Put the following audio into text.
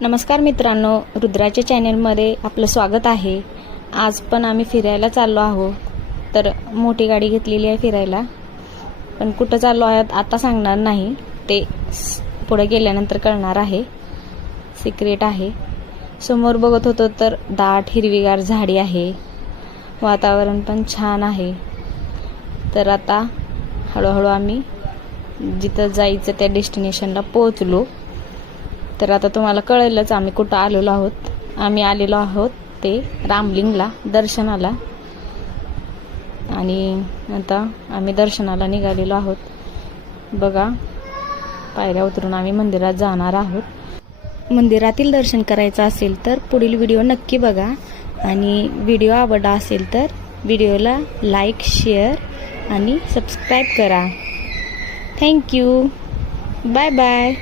नमस्कार मित्रांनो, रुद्राच्या चॅनलमध्ये आपलं स्वागत आहे। आज पण आम्ही फिरायला चाललो आहोत। तर मोठी गाडी घेतलेली आहे फिरायला, पण कुठं चाललो आहोत आता सांगणार नाही, ते पुढे गेल्यानंतर कळणार आहे, सिक्रेट आहे। समोर बघत होतो तर दाट हिरवीगार झाडी आहे, वातावरण पण छान आहे। तर आता हळूहळू आम्ही जिथं जायचं त्या डेस्टिनेशनला पोहोचलो। तर आता तुम्हाला कळेलच आम्ही कुठं आलेलो आहोत। आम्ही आलेलो आहोत ते रामलिंगला दर्शनाला, आणि आता आम्ही दर्शनाला निघालेलो आहोत। बघा, पायऱ्या उतरून आम्ही मंदिरात जाणार आहोत। मंदिरातील दर्शन करायचं असेल तर पुढील व्हिडिओ नक्की बघा, आणि व्हिडिओ आवडला असेल तर व्हिडिओला लाईक, शेअर आणि सबस्क्राईब करा। Thank you, bye bye.